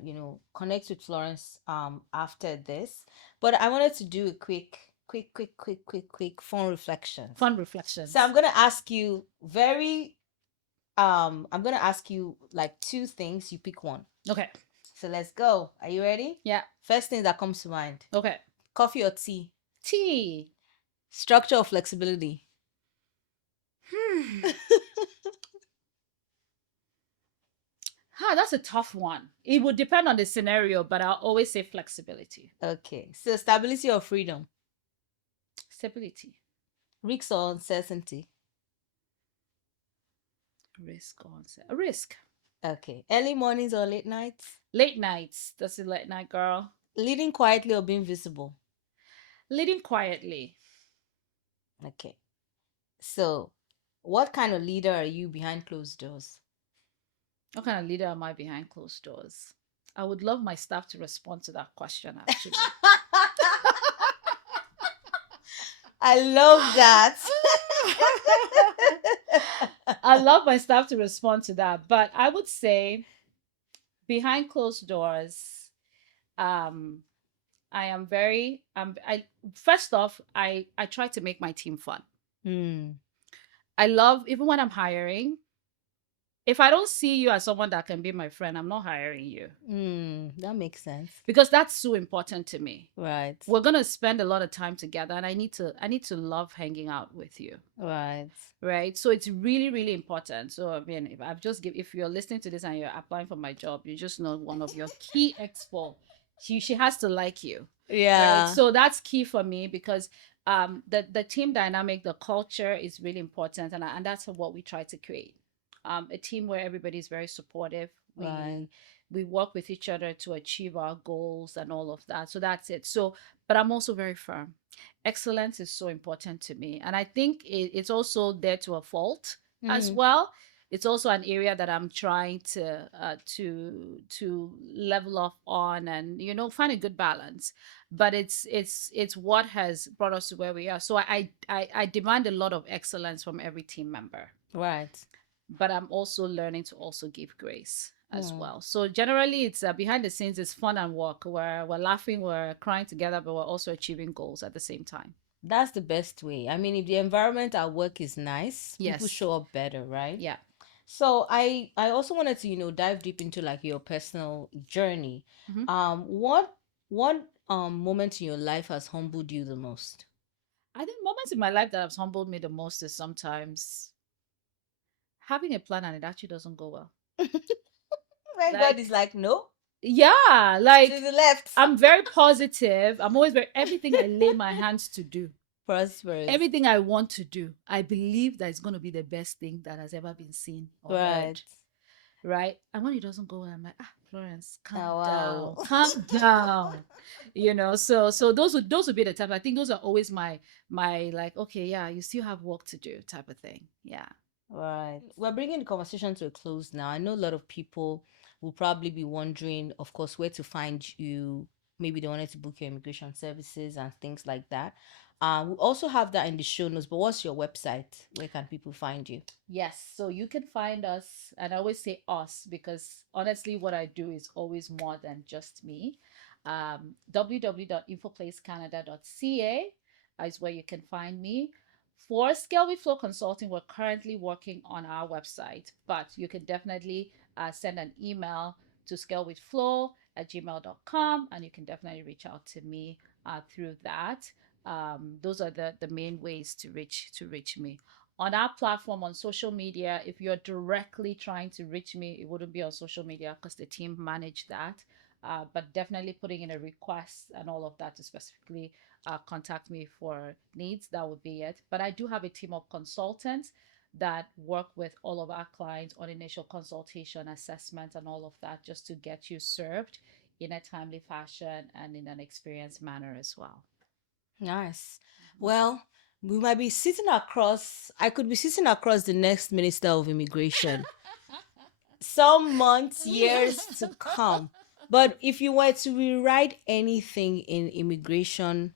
connect with Florence after this. But I wanted to do a quick fun reflections. Fun reflections. So I'm gonna ask you I'm gonna ask you like two things, you pick one. Okay. So let's go. Are you ready? Yeah. First thing that comes to mind. Okay. Coffee or tea? Tea. Structure or flexibility? That's a tough one. It would depend on the scenario, but I'll always say flexibility. Okay. So stability or freedom? Stability. Risk or uncertainty? Risk on risk. Okay. Early mornings or late nights? Late nights. That's a late night girl. Leading quietly or being visible? Leading quietly. Okay. So, what kind of leader are you behind closed doors? What kind of leader am I behind closed doors? I would love my staff to respond to that question, actually. I love that. I love my staff to respond to that. But I would say behind closed doors, um, I am very I first off, I try to make my team fun. Hmm. I love, even when I'm hiring, if I don't see you as someone that can be my friend, I'm not hiring you, That makes sense. because that's so important to me. Right. We're going to spend a lot of time together, and I need to love hanging out with you. Right. Right, so it's really really important. So I mean, if you're listening to this and you're applying for my job, you just know one of your key expo, she has to like you. Right, Yeah. so that's key for me, because the team dynamic, the culture is really important, and that's what we try to create. A team where everybody is very supportive. Right. We work with each other to achieve our goals and all of that. So that's it. So, but I'm also very firm. Excellence is so important to me, and I think it's also there to a fault as well. It's also an area that I'm trying to level up on, and find a good balance. But it's what has brought us to where we are. So I demand a lot of excellence from every team member, Right. but I'm also learning to also give grace as Hmm. well. So generally, it's behind the scenes, it's fun and work. We're laughing, we're crying together, but we're also achieving goals at the same time. That's the best way. I mean, if the environment at work is nice, people Yes. show up better, right? Yeah. So I also wanted to, dive deep into like your personal journey. Mhm. What moment in your life has humbled you the most? I think moments in my life that have humbled me the most is sometimes having a plan and it actually doesn't go well. When God Like, is like, no, yeah, to like the left. I'm very positive. I'm always very, everything I lay my hands to do, Prosperous. everything I want to do, I believe that it's going to be the best thing that has ever been seen or Right. heard. Right. And when it doesn't go well, I'm like, Florence, calm Oh, down, wow. calm down. So those would be the time. I think those are always my like, okay, yeah, you still have work to do type of thing. Yeah. Right. We're bringing the conversation to a close now. I know a lot of people will probably be wondering, of course, where to find you. Maybe they wanted to book your immigration services and things like that. We also have that in the show notes, but what's your website? Where can people find you? Yes. So you can find us, and I always say us because honestly, what I do is always more than just me. www.infoplacecanada.ca is where you can find me. For Scale with Flow Consulting, we're currently working on our website, but you can definitely send an email to scalewithflow@gmail.com, and you can definitely reach out to me through that. Those are the main ways to reach me on our platform on social media. If you're directly trying to reach me, it wouldn't be on social media because the team manage that. But definitely putting in a request and all of that to specifically contact me for needs, that would be it. But I do have a team of consultants that work with all of our clients on initial consultation, assessment, and all of that, just to get you served in a timely fashion and in an experienced manner as well. Nice. Well, we might be sitting across, I could be sitting across the next Minister of Immigration some months, years to come. But if you were to rewrite anything in immigration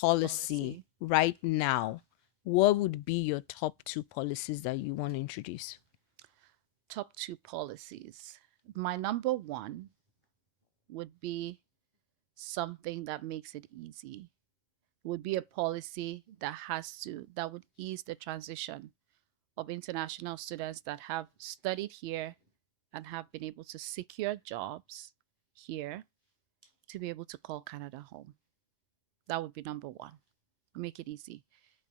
policy Policy. right now, what would be your top two policies that you want to introduce? Top two policies. My number one would be something that makes it easy. Would be a policy that would ease the transition of international students that have studied here and have been able to secure jobs here to be able to call Canada home. That would be number one. Make it easy,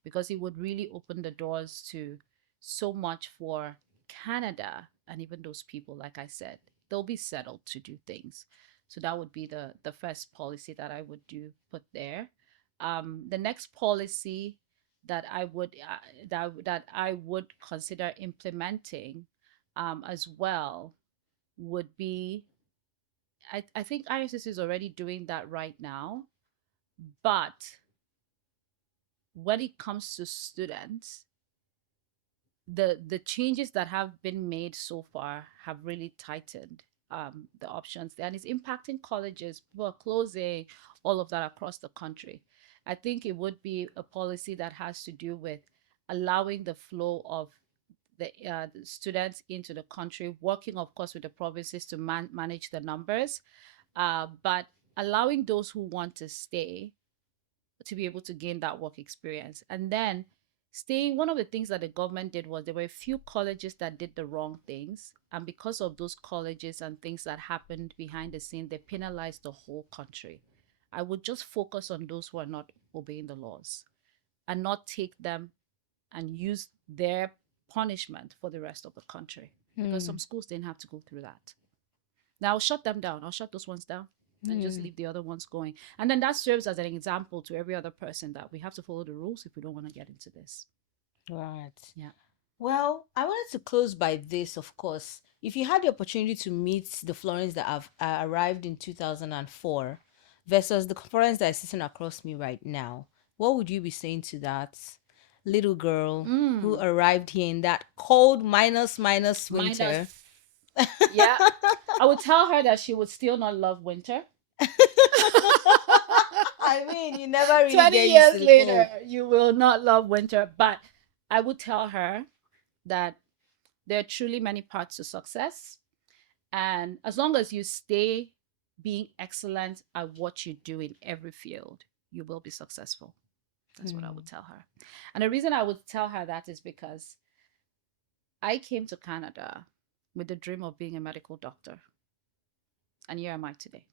because it would really open the doors to so much for Canada, and even those people, like I said, they'll be settled to do things. So that would be the first policy that I would do put there. The next policy that I would consider implementing as well would be, I think ISS is already doing that right now, but when it comes to students, the changes that have been made so far have really tightened the options there, and it's impacting colleges. People are closing, all of that across the country. I think it would be a policy that has to do with allowing the flow of the students into the country, working, of course, with the provinces to manage the numbers, but allowing those who want to stay to be able to gain that work experience. And then staying, one of the things that the government did was there were a few colleges that did the wrong things. And because of those colleges and things that happened behind the scene, they penalized the whole country. I would just focus on those who are not obeying the laws and not take them and use their punishment for the rest of the country, because some schools didn't have to go through that. Now I'll shut them down. I'll shut those ones down and just leave the other ones going. And then that serves as an example to every other person that we have to follow the rules if we don't want to get into this. Right. Yeah. Well, I wanted to close by this, of course. If you had the opportunity to meet the Florence that have arrived in 2004 versus the Florence that is sitting across me right now, what would you be saying to that little girl who arrived here in that cold minus winter? Yeah. I would tell her that she would still not love winter. I mean, you never really 20 get used years to the later, cold. you will not love winter. But I would tell her that there are truly many parts to success. And as long as you stay being excellent at what you do in every field, you will be successful. That's what I would tell her. And the reason I would tell her that is because I came to Canada with the dream of being a medical doctor. And here am I today.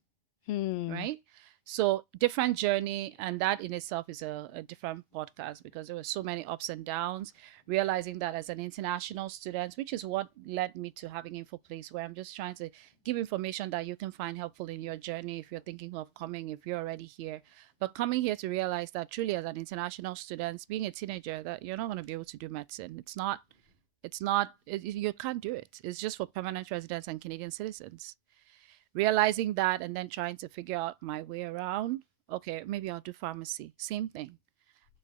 Right? So different journey, and that in itself is a different podcast, because there were so many ups and downs. Realizing that as an international student, which is what led me to having InfoPlace, where I'm just trying to give information that you can find helpful in your journey if you're thinking of coming, if you're already here. But coming here to realize that truly as an international student, being a teenager, that you're not going to be able to do medicine. You can't do it. It's just for permanent residents and Canadian citizens. Realizing that, and then trying to figure out my way around. Okay, maybe I'll do pharmacy. Same thing.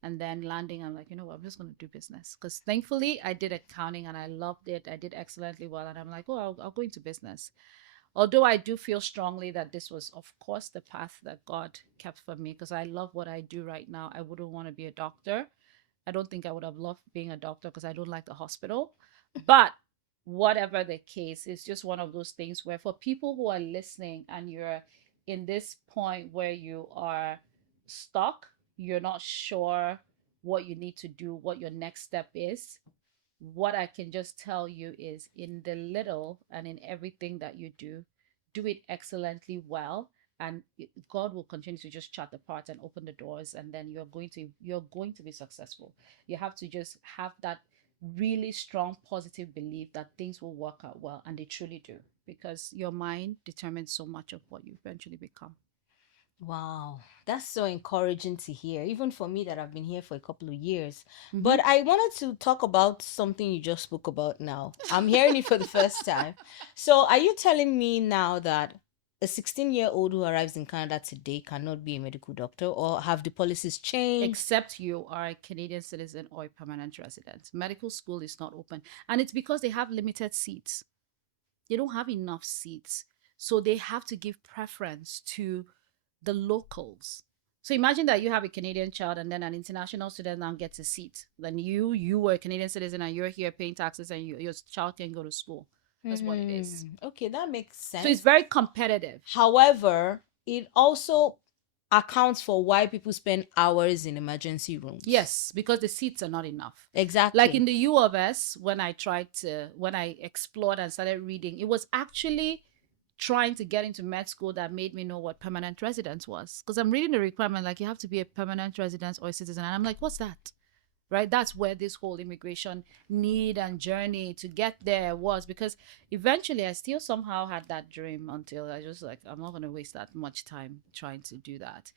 And then landing, I'm like, you know what, I'm just going to do business. Because thankfully, I did accounting and I loved it. I did excellently well. And I'm like, oh, I'll go into business. Although I do feel strongly that this was, of course, the path that God kept for me, because I love what I do right now. I wouldn't want to be a doctor. I don't think I would have loved being a doctor because I don't like the hospital. But whatever the case, it's just one of those things where for people who are listening and you're in this point where you are stuck, you're not sure what you need to do, what your next step is, what I can just tell you is in the little and in everything that you do it excellently well, and God will continue to just chart the path and open the doors, and then you're going to be successful. You have to just have that really strong positive belief that things will work out well, and they truly do, because your mind determines so much of what you eventually become. Wow, that's so encouraging to hear, even for me that I've been here for a couple of years. Mm-hmm. But I wanted to talk about something you just spoke about now. I'm hearing it for the first time. So, are you telling me now that a 16-year-old who arrives in Canada today cannot be a medical doctor, or have the policies changed? Except you are a Canadian citizen or a permanent resident. Medical school is not open. And it's because they have limited seats. They don't have enough seats. So they have to give preference to the locals. So imagine that you have a Canadian child and then an international student now gets a seat. Then you were a Canadian citizen and you're here paying taxes and your child can go to school. That's what it is. Okay, that makes So it's sense. very competitive. However, it also accounts for why people spend hours in emergency rooms. Yes, because the seats are not enough. Exactly. Like in the U of S, when I explored and started reading, it was actually trying to get into med school that made me know what permanent residence was. Because I'm reading the requirement, like you have to be a permanent resident or a citizen. And I'm like, what's that? Right? That's where this whole immigration need and journey to get there was, because eventually I still somehow had that dream until I just like, I'm not going to waste that much time trying to do that.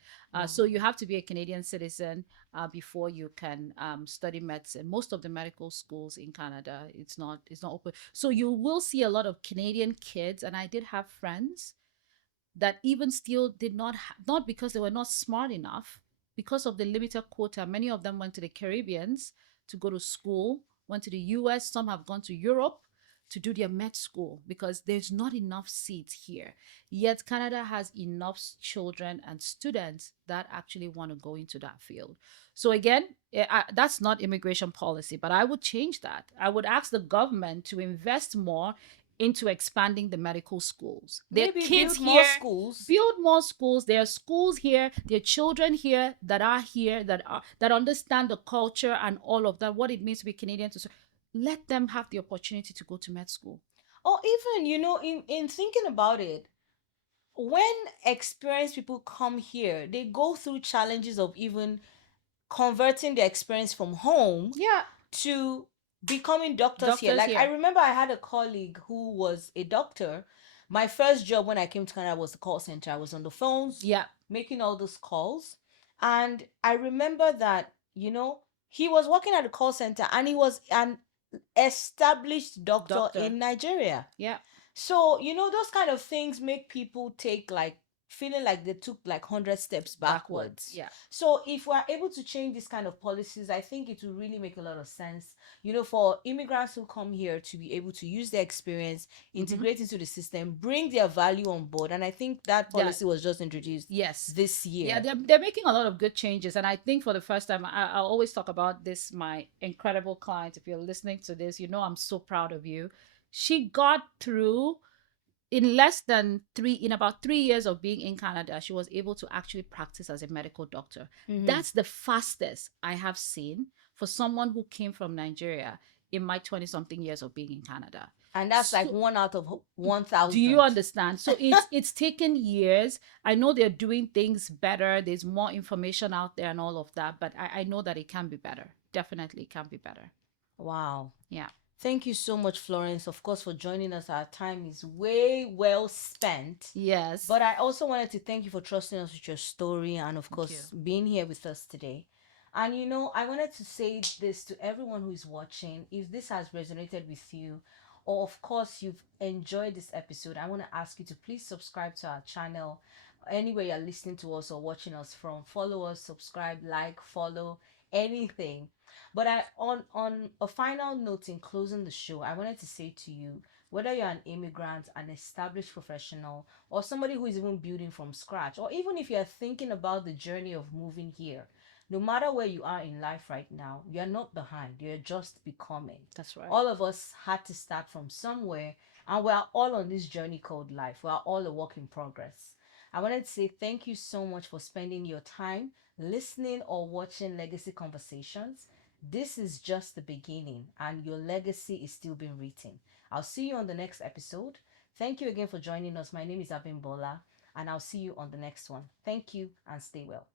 So you have to be a Canadian citizen before you can study medicine. Most of the medical schools in Canada, it's not open. So you will see a lot of Canadian kids, and I did have friends that even still did not because they were not smart enough, because of the limited quota. Many of them went to the Caribbeans to go to school, went to the US, some have gone to Europe to do their med school because there's not enough seats here. Yet Canada has enough children and students that actually want to go into that field. So again, that's not immigration policy, but I would change that. I would ask the government to invest more into expanding the medical schools. There are Maybe kids build more here, schools. build more schools. There are schools here, there are children here that are here, that understand the culture and all of that, what it means to be Canadian. Let them have the opportunity to go to med school. Or even, in thinking about it, when experienced people come here, they go through challenges of even converting the experience from home Yeah. to becoming doctors here. Doctors Like, here. I remember I had a colleague who was a doctor. My first job when I came to Canada was the call center. I was on the phones, Yeah. making all those calls. And I remember that, he was working at the call center and he was an established doctor in Nigeria. Yeah. So, those kind of things make people take like feeling like they took like 100 steps backwards. Yeah. So, if we're able to change this kind of policies, I think it will really make a lot of sense, for immigrants who come here to be able to use their experience, integrate into the system, bring their value on board. And I think that policy was just introduced this year. Yeah, they're making a lot of good changes. And I think for the first time, I always talk about this, my incredible client. If you're listening to this, I'm so proud of you. She got through in about 3 years of being in Canada. She was able to actually practice as a medical doctor. That's the fastest I have seen for someone who came from Nigeria in my 20 something years of being in Canada. And that's like 1 out of 1,000. Do you understand? So it's taken years. I know they're doing things better. There's more information out there and all of that, but I know that it can be better. Definitely can be better. Wow. Yeah. Thank you so much, Florence, of course, for joining us. Our time is way well spent. Yes. But I also wanted to thank you for trusting us with your story and, of course, being here with us today. And, I wanted to say this to everyone who is watching. If this has resonated with you, or of course you've enjoyed this episode, I want to ask you to please subscribe to our channel anywhere you're listening to us or watching us from. Follow us, subscribe, like, follow, anything. But on a final note, in closing the show, I wanted to say to you, whether you're an immigrant, an established professional, or somebody who is even building from scratch, or even if you're thinking about the journey of moving here, no matter where you are in life right now, you're not behind. You're just becoming. That's right. All of us had to start from somewhere, and we're all on this journey called life. We're all a work in progress. I wanted to say thank you so much for spending your time listening or watching Legacy Conversations. This is just the beginning, and your legacy is still being written. I'll see you on the next episode. Thank you again for joining us. My name is Abimbola, and I'll see you on the next one. Thank you, and stay well.